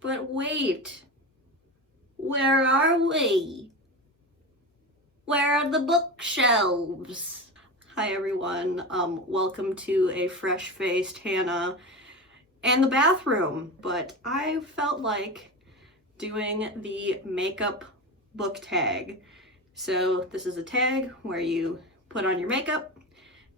But wait, where are we? Where are the bookshelves? Hi everyone, welcome to a fresh-faced Hannah and the bathroom. But I felt like doing the makeup book tag. So this is a tag where you put on your makeup,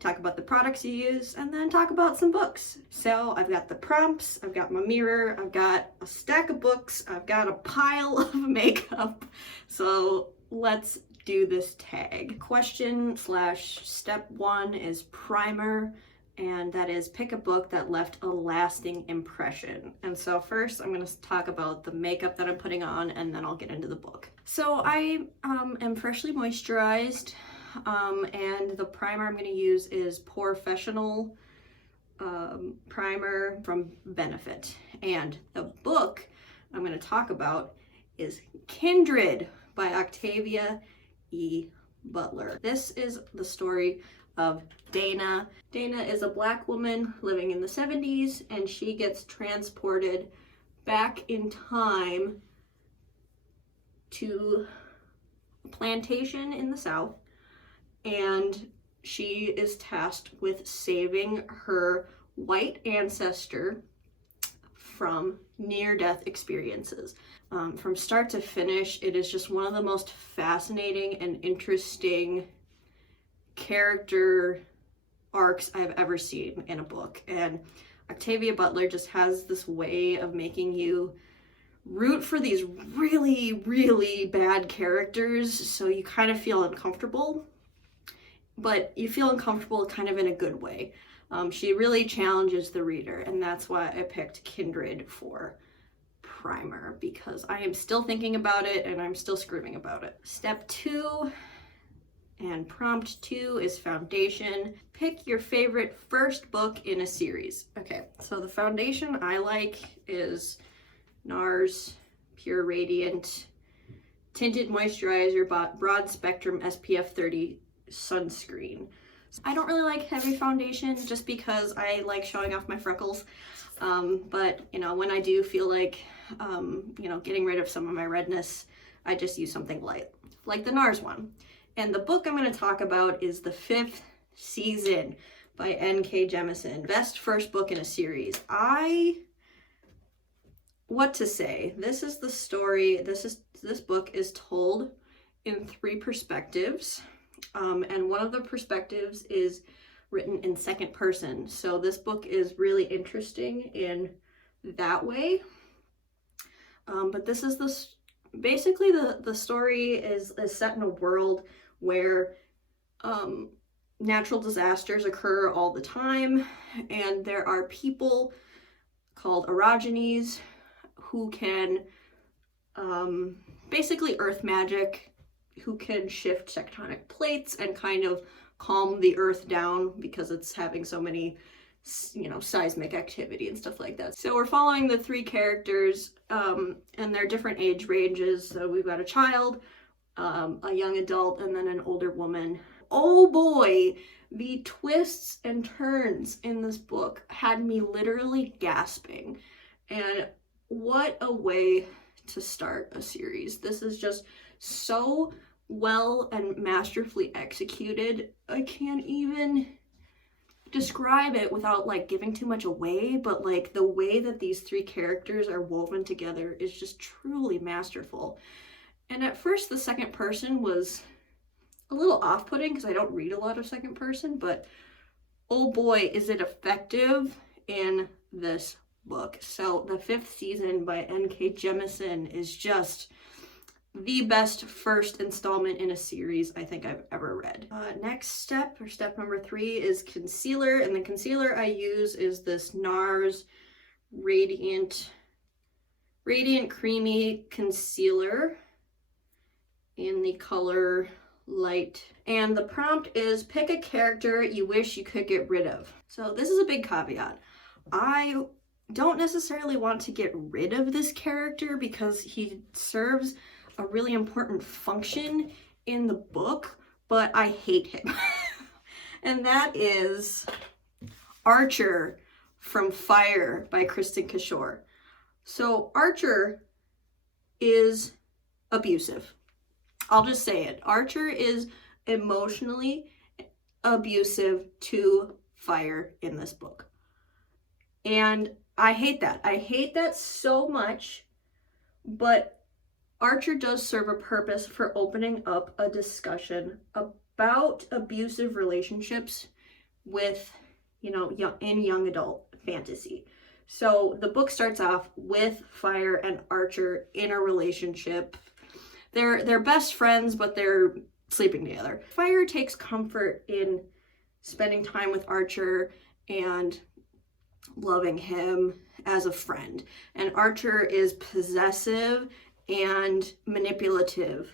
talk about the products you use, and then talk about some books. So I've got the prompts, I've got my mirror, I've got a stack of books, I've got a pile of makeup. So let's do this tag. Question / step 1 is primer, and that is pick a book that left a lasting impression. And so first I'm going to talk about the makeup that I'm putting on, and then I'll get into the book. So I am freshly moisturized, and the primer I'm going to use is Professional primer from Benefit. And the book I'm going to talk about is Kindred by Octavia E. Butler. This is the story of Dana. Dana is a Black woman living in the 70s, and she gets transported back in time to a plantation in the South, and she is tasked with saving her white ancestor from near-death experiences. From start to finish, it is just one of the most fascinating and interesting character arcs I've ever seen in a book. And Octavia Butler just has this way of making you root for these really, really bad characters, so you kind of feel uncomfortable, but you feel uncomfortable kind of in a good way. She really challenges the reader, and that's why I picked Kindred for primer, because I am still thinking about it and I'm still screaming about it. Step 2 and prompt 2 is foundation. Pick your favorite first book in a series. Okay, so the foundation I like is NARS Pure Radiant Tinted Moisturizer Broad Spectrum SPF 30 Sunscreen. I don't really like heavy foundation just because I like showing off my freckles. But you know, when I do feel like getting rid of some of my redness, I just use something light, like the NARS one. And the book I'm going to talk about is The 5th Season by N.K. Jemisin. Best first book in a series. What to say? This is the story. This book is told in 3 perspectives. And one of the perspectives is written in second person. So this book is really interesting in that way. But this is basically the story is set in a world where natural disasters occur all the time, and there are people called orogenies who can basically earth magic, who can shift tectonic plates and kind of calm the earth down because it's having so many seismic activity and stuff like that. So we're following the 3 characters and their different age ranges. So we've got a child, a young adult, and then an older woman. Oh boy, the twists and turns in this book had me literally gasping. And what a way to start a series. This is just so well and masterfully executed. I can't even describe it without like giving too much away, but like the way that these 3 characters are woven together is just truly masterful. And at first the second person was a little off-putting because I don't read a lot of second person, but oh boy, is it effective in this book. So The 5th Season by N.K. Jemisin is just the best first installment in a series I think I've ever read. Next step, or step number 3, is concealer, and the concealer I use is this NARS Radiant Creamy Concealer in the color Light. And the prompt is pick a character you wish you could get rid of. So this is a big caveat. I don't necessarily want to get rid of this character because he serves a really important function in the book, but I hate him. And that is Archer from Fire by Kristen Cashore. So Archer is abusive. I'll just say it. Archer is emotionally abusive to Fire in this book. And I hate that. I hate that so much, but Archer does serve a purpose for opening up a discussion about abusive relationships with, in young adult fantasy. So the book starts off with Fire and Archer in a relationship. They're best friends, but they're sleeping together. Fire takes comfort in spending time with Archer and loving him as a friend. And Archer is possessive and manipulative.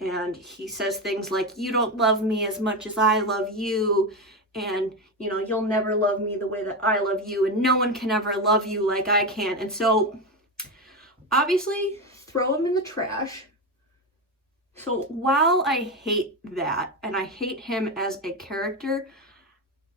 And he says things like, you don't love me as much as I love you. And, you'll never love me the way that I love you. And no one can ever love you like I can. And so, obviously, throw him in the trash. So while I hate that, and I hate him as a character,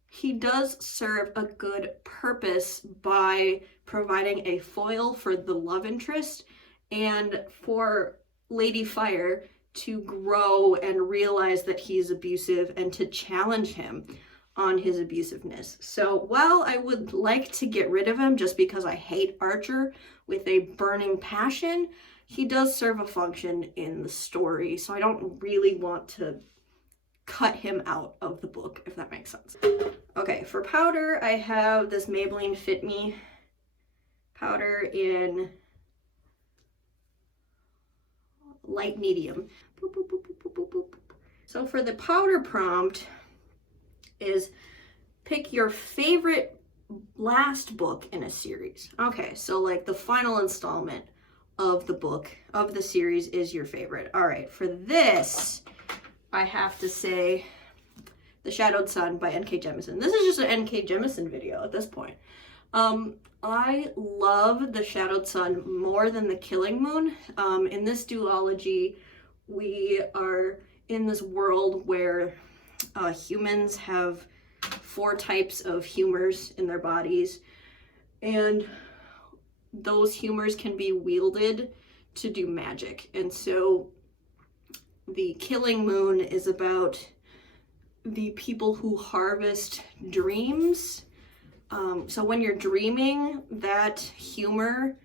he does serve a good purpose by providing a foil for the love interest and for Lady Fire to grow and realize that he's abusive and to challenge him on his abusiveness. So while I would like to get rid of him just because I hate Archer with a burning passion, he does serve a function in the story. So I don't really want to cut him out of the book, if that makes sense. Okay, for powder, I have this Maybelline Fit Me powder in light medium. Boop, boop, boop, boop, boop, boop. So for the powder prompt is pick your favorite last book in a series. Okay, so like the final installment of the book, of the series, is your favorite. All right, for this, I have to say The Shadowed Sun by N.K. Jemisin. This is just an N.K. Jemisin video at this point. I love The Shadowed Sun more than The Killing Moon. In this duology, we are in this world where humans have 4 types of humors in their bodies, and those humors can be wielded to do magic. And so The Killing Moon is about the people who harvest dreams. So when you're dreaming, that humor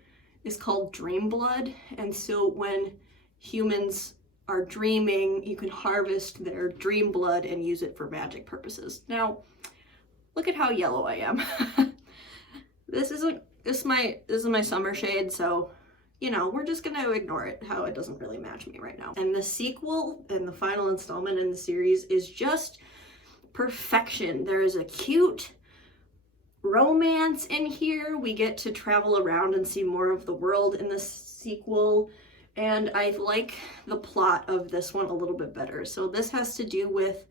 is called dream blood. And so when humans are dreaming, you can harvest their dream blood and use it for magic purposes. Now, look at how yellow I am. This is my summer shade, so we're just gonna ignore it, how it doesn't really match me right now. And the sequel and the final installment in the series is just perfection. There is a cute romance in here. We get to travel around and see more of the world in the sequel, and I like the plot of this one a little bit better. So this has to do with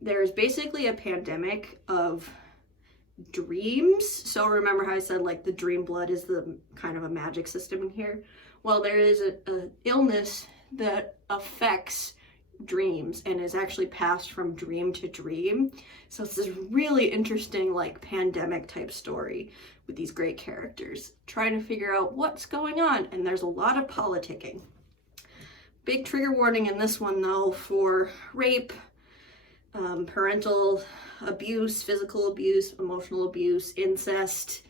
there's basically a pandemic of dreams. So remember how I said like the dream blood is the kind of a magic system in here? Well, there is a illness that affects dreams and is actually passed from dream to dream. So it's this really interesting like pandemic type story with these great characters trying to figure out what's going on, and there's a lot of politicking. Big trigger warning in this one though for rape, parental abuse, physical abuse, emotional abuse, incest,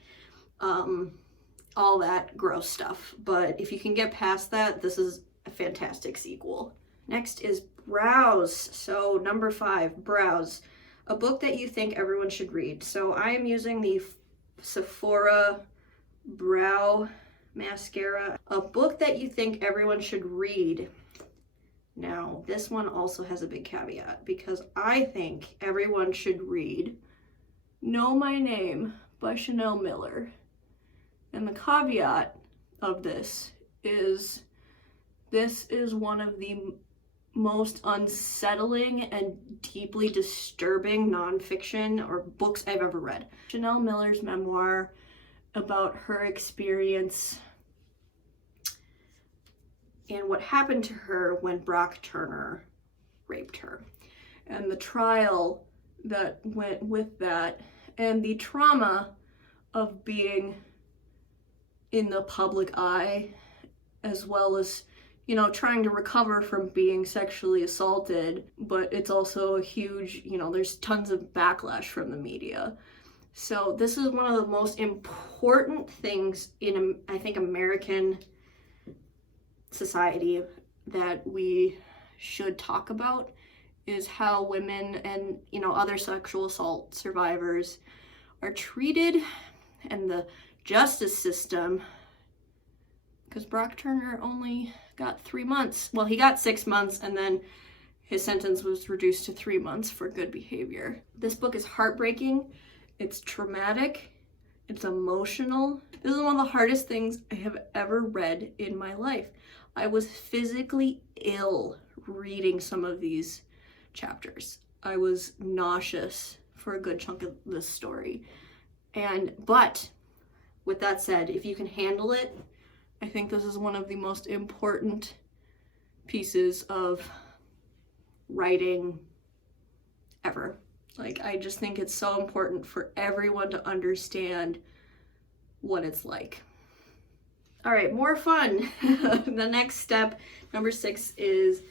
all that gross stuff. But if you can get past that, this is a fantastic sequel. Next is Brows. So number 5, Brows, a book that you think everyone should read. So I am using the Sephora Brow Mascara, a book that you think everyone should read. Now, this one also has a big caveat because I think everyone should read Know My Name by Chanel Miller. And the caveat of this is one of the most unsettling and deeply disturbing nonfiction or books I've ever read. Chanel Miller's memoir about her experience and what happened to her when Brock Turner raped her, and the trial that went with that, and the trauma of being in the public eye, as well as, you know, trying to recover from being sexually assaulted, but it's also a huge, you know, there's tons of backlash from the media. So this is one of the most important things in, I think, American society that we should talk about, is how women and, you know, other sexual assault survivors are treated, and the justice system, because Brock Turner only got 3 months. Well, he got 6 months, and then his sentence was reduced to 3 months for good behavior. This book is heartbreaking. It's traumatic. It's emotional. This is one of the hardest things I have ever read in my life. I was physically ill reading some of these chapters. I was nauseous for a good chunk of this story. But with that said, if you can handle it, I think this is one of the most important pieces of writing ever. Like, I just think it's so important for everyone to understand what it's like. All right, more fun. The next step, number 6, is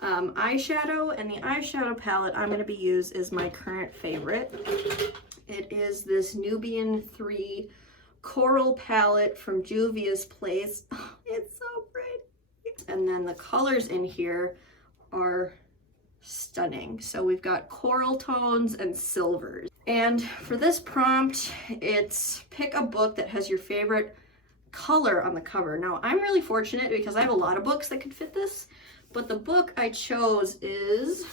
eyeshadow, and the eyeshadow palette I'm going to be used is my current favorite. It is this Nubian 3 Coral palette from Juvia's Place. Oh, it's so pretty. And then the colors in here are stunning. So we've got coral tones and silvers. And for this prompt, it's pick a book that has your favorite color on the cover. Now, I'm really fortunate because I have a lot of books that could fit this, but the book I chose is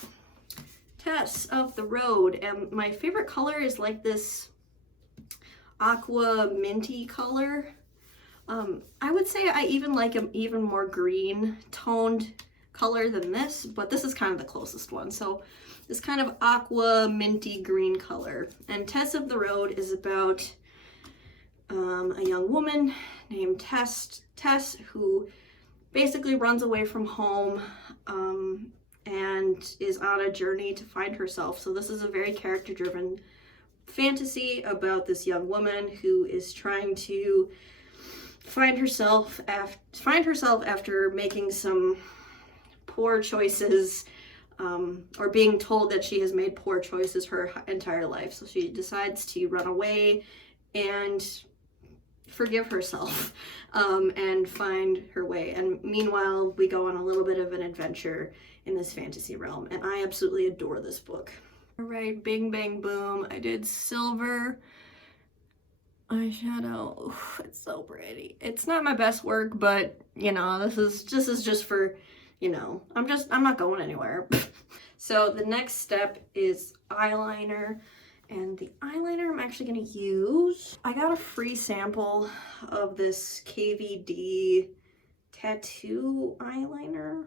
Tess of the Road, and my favorite color is like this aqua minty color. I would say I even like an even more green toned color than this, but this is kind of the closest one. So this kind of aqua minty green color. And Tess of the Road is about a young woman named Tess who basically runs away from home and is on a journey to find herself. So this is a very character-driven fantasy about this young woman who is trying to find herself after making some poor choices, or being told that she has made poor choices her entire life. So she decides to run away and forgive herself, and find her way. And meanwhile, we go on a little bit of an adventure in this fantasy realm, and I absolutely adore this book. All right, bing, bang, boom. I did silver eyeshadow. Oof, it's so pretty. It's not my best work, but you know, this is just for, you know, I'm not going anywhere. So the next step is eyeliner, and the eyeliner I'm actually gonna use, I got a free sample of this KVD tattoo eyeliner.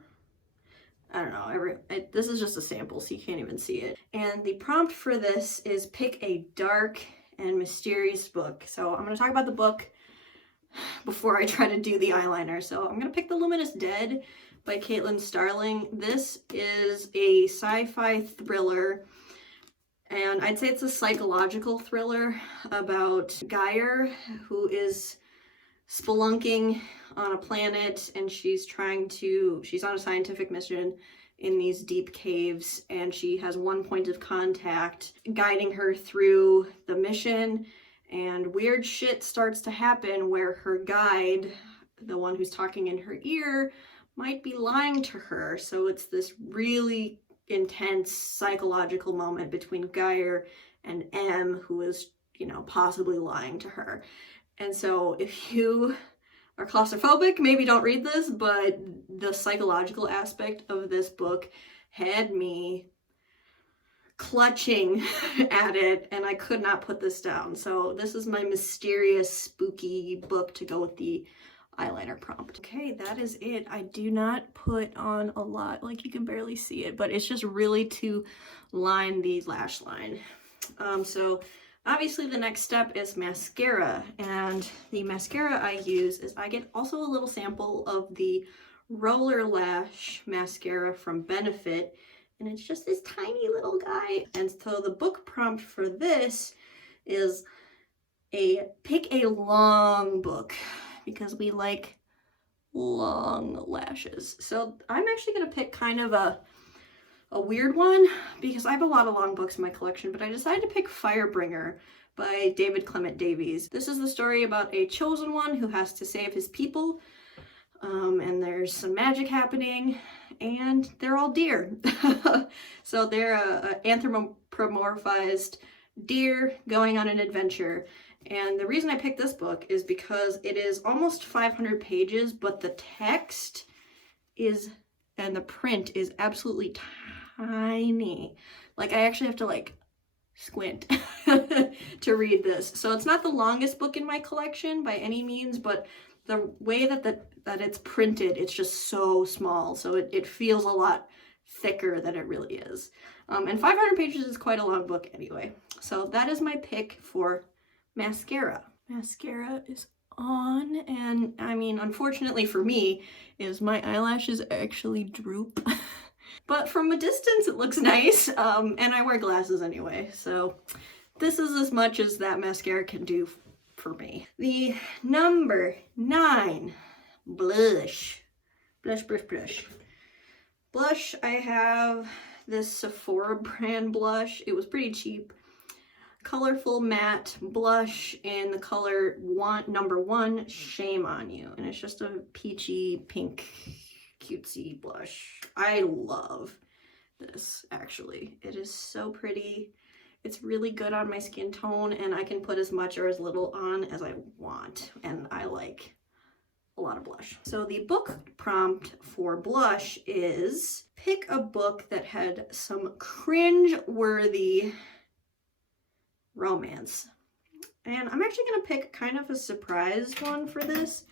I don't know, this is just a sample, so you can't even see it. And the prompt for this is pick a dark and mysterious book. So I'm gonna talk about the book before I try to do the eyeliner. So I'm gonna pick The Luminous Dead by Caitlin Starling. This is a sci-fi thriller, and I'd say it's a psychological thriller about Geyer, who is spelunking on a planet, and she's on a scientific mission in these deep caves, and she has one point of contact guiding her through the mission, and weird shit starts to happen where her guide, the one who's talking in her ear, might be lying to her. So it's this really intense psychological moment between Geyer and M, who is, you know, possibly lying to her. And so if you are claustrophobic, maybe don't read this, but the psychological aspect of this book had me clutching at it, and I could not put this down. So this is my mysterious, spooky book to go with the eyeliner prompt. Okay, that is it. I do not put on a lot, like you can barely see it, but it's just really to line the lash line. So obviously the next step is mascara, and the mascara I use is, I get also a little sample of the Roller Lash mascara from Benefit, and it's just this tiny little guy. And so the book prompt for this is pick a long book. because we like long lashes. So I'm actually gonna pick kind of a weird one because I have a lot of long books in my collection, but I decided to pick Firebringer by David Clement Davies. This is the story about a chosen one who has to save his people, and there's some magic happening, and they're all deer. So they're a anthropomorphized deer going on an adventure. And the reason I picked this book is because it is almost 500 pages, but the text is, and the print is absolutely tiny. Like I actually have to like squint to read this. So it's not the longest book in my collection by any means, but the way that it's printed, it's just so small. So it feels a lot thicker than it really is. And 500 pages is quite a long book anyway. So that is my pick for MASCARA. MASCARA is on, and I mean, unfortunately for me, is my eyelashes actually droop. But from a distance, it looks nice, and I wear glasses anyway, so this is as much as that mascara can do for me. The number 9, blush. Blush, blush, blush. Blush, I have this Sephora brand blush. It was pretty cheap. Colorful matte blush in the color number 1, Shame on You. And it's just a peachy pink cutesy blush. I love this, actually. It is so pretty. It's really good on my skin tone, and I can put as much or as little on as I want. And I like a lot of blush. So the book prompt for blush is pick a book that had some cringe-worthy romance. And I'm actually going to pick kind of a surprise one for this,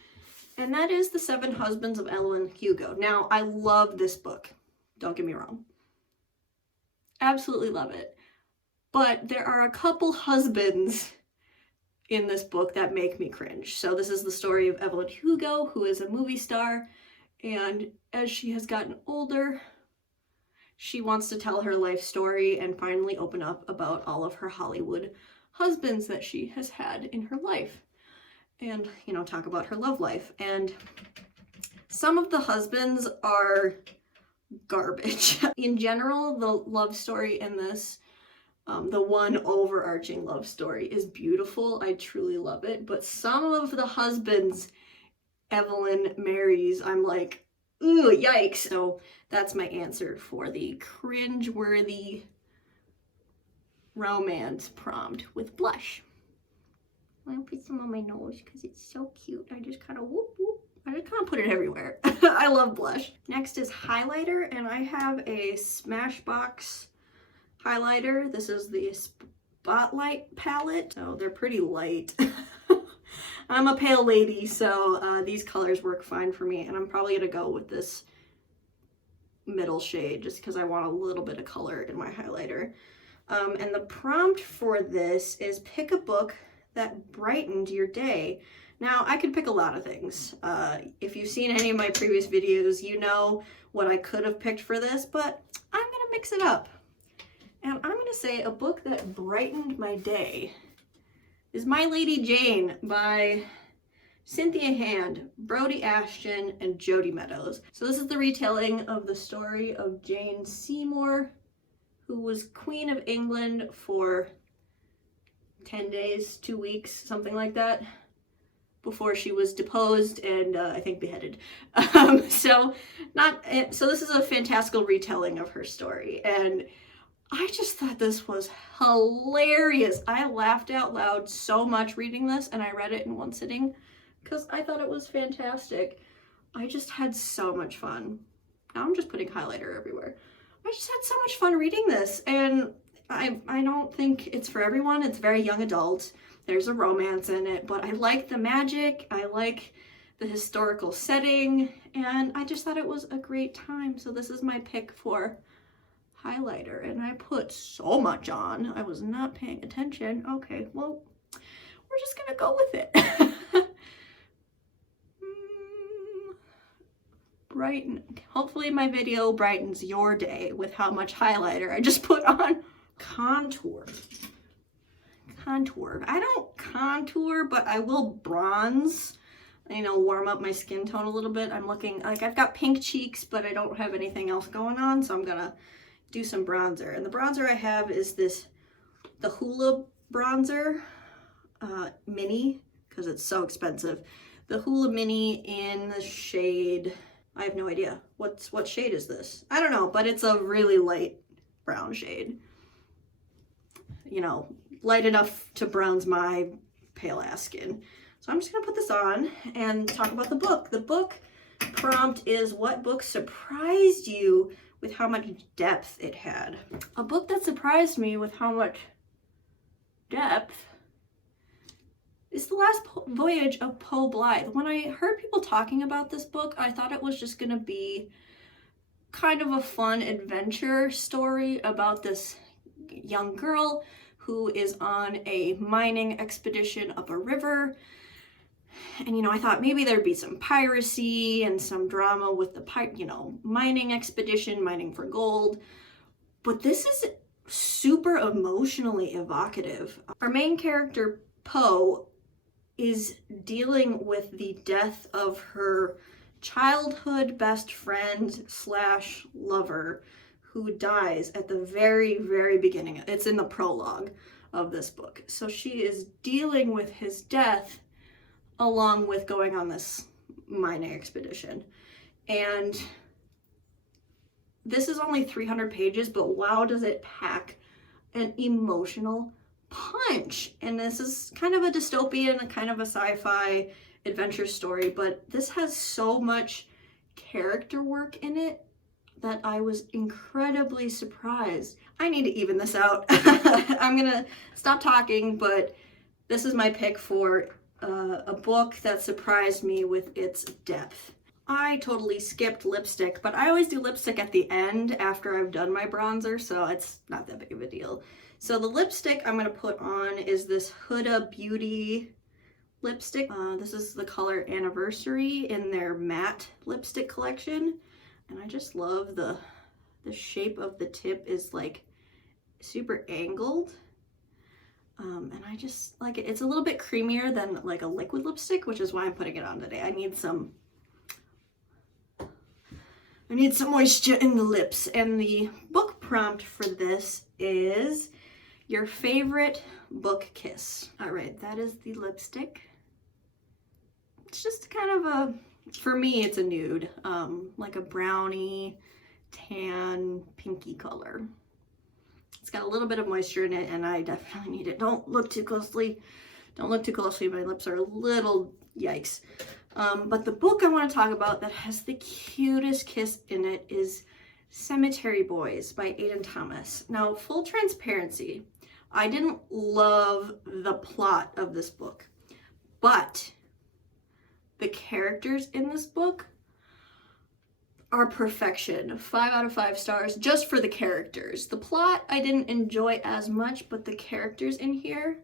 and that is The 7 Husbands of Evelyn Hugo. Now, I love this book. Don't get me wrong. Absolutely love it. But there are a couple husbands in this book that make me cringe. So this is the story of Evelyn Hugo, who is a movie star, and as she has gotten older, she wants to tell her life story and finally open up about all of her Hollywood husbands that she has had in her life. And, you know, talk about her love life. And some of the husbands are garbage. In general, the love story in this, the one overarching love story, is beautiful. I truly love it. But some of the husbands Evelyn marries, I'm like, ooh, yikes. So that's my answer for the cringe-worthy romance prompt with blush. I'll put some on my nose because it's so cute. I just kind of whoop whoop. I just kind of put it everywhere. I love blush. Next is highlighter, and I have a Smashbox highlighter. This is the Spotlight palette. So they're pretty light. I'm a pale lady, so these colors work fine for me, and I'm probably gonna go with this middle shade just because I want a little bit of color in my highlighter. And the prompt for this is pick a book that brightened your day. Now, I could pick a lot of things. If you've seen any of my previous videos, you know what I could have picked for this, but I'm gonna mix it up. And I'm gonna say a book that brightened my day is My Lady Jane by Cynthia Hand, Brody Ashton, and Jody Meadows. So this is the retelling of the story of Jane Seymour, who was Queen of England for 10 days, 2 weeks, something like that, before she was deposed and I think beheaded. So this is a fantastical retelling of her story, and I just thought this was hilarious. I laughed out loud so much reading this, and I read it in one sitting because I thought it was fantastic. I just had so much fun. Now I'm just putting highlighter everywhere. I just had so much fun reading this, and I don't think it's for everyone. It's very young adult. There's a romance in it, but I like the magic. I like the historical setting, and I just thought it was a great time. So this is my pick for highlighter, and I put so much on. I was not paying attention. Okay, well, we're just gonna go with it. Brighten. Hopefully my video brightens your day with how much highlighter I just put on. Contour. I don't contour, but I will bronze you know, warm up my skin tone a little bit. I'm looking, like, I've got pink cheeks, but I don't have anything else going on, so I'm gonna do some bronzer. And the bronzer I have is this, the Hoola bronzer mini, because it's so expensive. The Hoola mini in the shade, I have no idea. What shade is this? I don't know, but it's a really light brown shade. You know, light enough to bronze my pale ass skin. So I'm just gonna put this on and talk about the book. The book prompt is, what book surprised you with how much depth it had? A book that surprised me with how much depth is The Last Voyage of Poe Blythe. When I heard people talking about this book, I thought it was just gonna be kind of a fun adventure story about this young girl who is on a mining expedition up a river. And, you know, I thought maybe there'd be some piracy and some drama with the, you know, mining expedition, mining for gold. But this is super emotionally evocative. Our main character, Poe, is dealing with the death of her childhood best friend slash lover, who dies at the very, very beginning. It's in the prologue of this book. So she is dealing with his death along with going on this mining expedition. And this is only 300 pages, but wow, does it pack an emotional punch. And this is kind of a dystopian, a kind of a sci-fi adventure story, but this has so much character work in it that I was incredibly surprised. I need to even this out. I'm gonna stop talking, but this is my pick for a book that surprised me with its depth. I totally skipped lipstick, but I always do lipstick at the end after I've done my bronzer, so it's not that big of a deal. So the lipstick I'm gonna put on is this Huda Beauty lipstick. This is the color Anniversary in their matte lipstick collection. And I just love the shape of the tip is like super angled. And I just like it. It's a little bit creamier than like a liquid lipstick, which is why I'm putting it on today. I need some moisture in the lips. And the book prompt for this is your favorite book kiss. All right, that is the lipstick. It's just kind of a, for me, it's a nude, like a brownie, tan, pinky color. It's got a little bit of moisture in it, and I definitely need it. Don't look too closely. Don't look too closely. My lips are a little yikes. But the book I want to talk about that has the cutest kiss in it is Cemetery Boys by Aiden Thomas. Now, full transparency, I didn't love the plot of this book, but the characters in this book are perfection. 5 out of 5 stars just for the characters. The plot I didn't enjoy as much, but the characters in here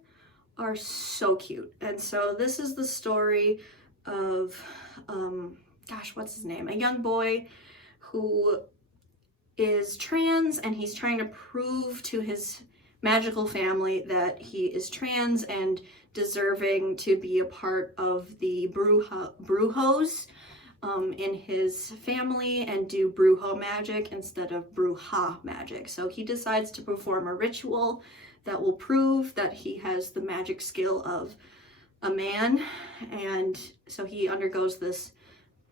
are so cute. And so this is the story of, gosh, what's his name? A young boy who is trans, and he's trying to prove to his magical family that he is trans and deserving to be a part of the Brujos in his family and do Brujo magic instead of Bruja magic. So he decides to perform a ritual that will prove that he has the magic skill of a man. And so he undergoes this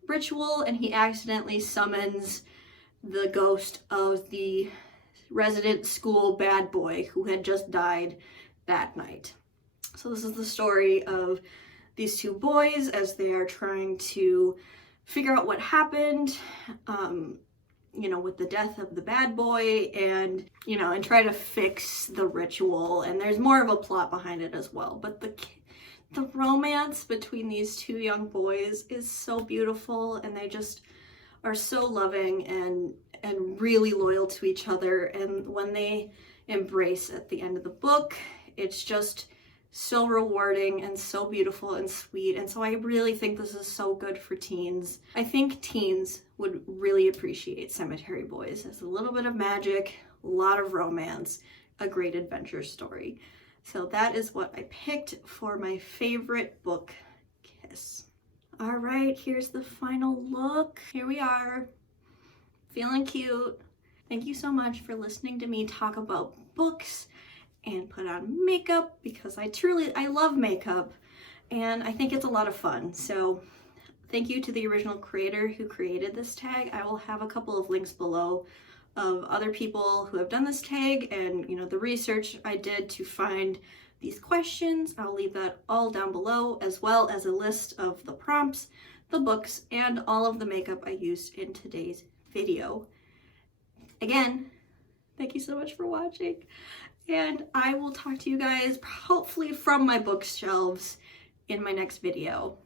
ritual, and he accidentally summons the ghost of the resident school bad boy who had just died that night. So this is the story of these two boys as they are trying to figure out what happened, you know, with the death of the bad boy, and, you know, and try to fix the ritual. And there's more of a plot behind it as well. But the romance between these two young boys is so beautiful, and they just are so loving and really loyal to each other. And when they embrace at the end of the book, it's just so rewarding and so beautiful and sweet. And so I really think this is so good for teens. I think teens would really appreciate Cemetery Boys. There's a little bit of magic, a lot of romance, a great adventure story. So that is what I picked for my favorite book kiss. All right, here's the final look. Here we are, feeling cute. Thank you so much for listening to me talk about books and put on makeup, because I love makeup and I think it's a lot of fun. So thank you to the original creator who created this tag. I will have a couple of links below of other people who have done this tag and, you know, the research I did to find these questions. I'll leave that all down below, as well as a list of the prompts, the books, and all of the makeup I used in today's video. Again, thank you so much for watching, and I will talk to you guys hopefully from my bookshelves in my next video.